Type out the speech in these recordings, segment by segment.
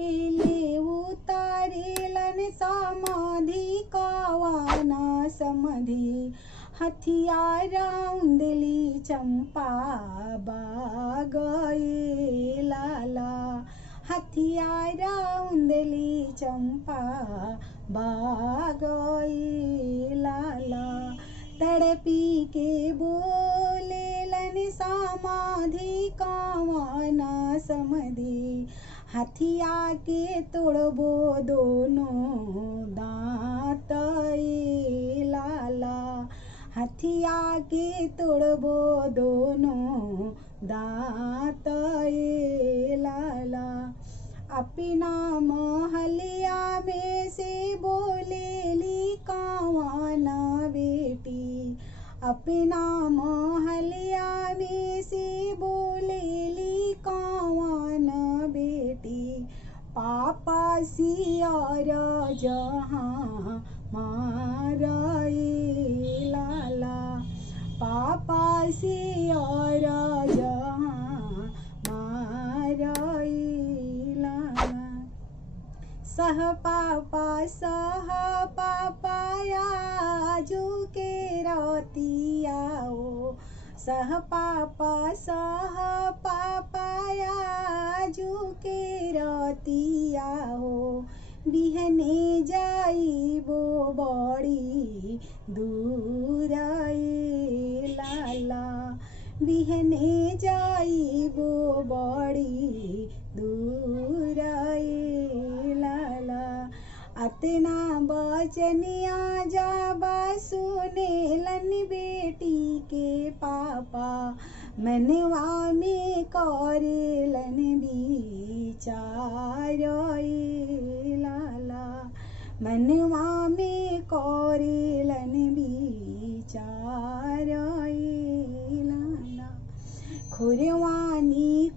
ले उतारेलन समाधि कावाना समधि हथियारा उंदली चंपा बागए लाला हथियारा उंदली चंपा बागए लाला तड़पी के बोलेलन समाधि कावाना समधि हथिया के तोड़बो दोनों दांत लाला हथिया के तोड़बो दोनों दांत लाला अपना महलिया में से बोलेली कावाना बेटी अपना महलिया में से बोलेली कावाना बेटी पापा सियार जहाँ मारे लाला पापा सियार जहाँ मारे लाला सह पापाया जो के रतियाओ सह पापाया जो के रतियाओ बिहने जाइबो बड़ी दूर लाला बिहने जाइबो बड़ी दूर लाला अतना बचनिया जाबा सुनेलन बेटी के पापा मनवा में करेलन विचार लाला मनवा में करेलन विचार लाला खुरवानी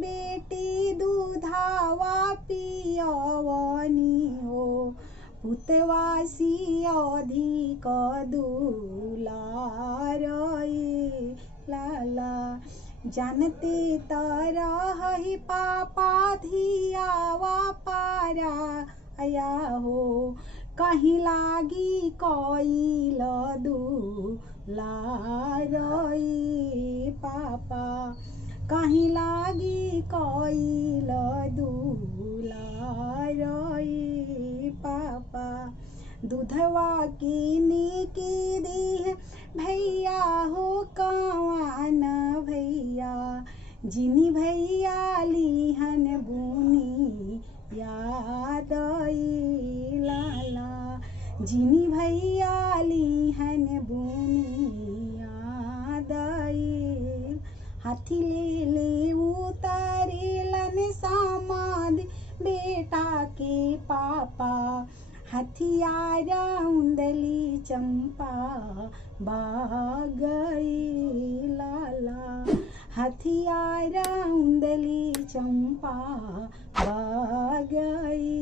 बेटी दूधावा पियावानी हो पुतवासी अधिक दुलार लाला जानते तरह ही पापा धियावा पारा आया हो कहीं लागी कोई दुलार पापा कहीं लागी कोई दुलार पापा दूधवा की दी भैया हो कावाना भैया जिनी भैया लिहन बुनी याद लाला जिनी भैया लिहन बुनी याद हाथी ले उतारेलन समाधि बेटा के पापा हथियारा उंदली चंपा बागई लाला हथियारा उंदली चंपा बागई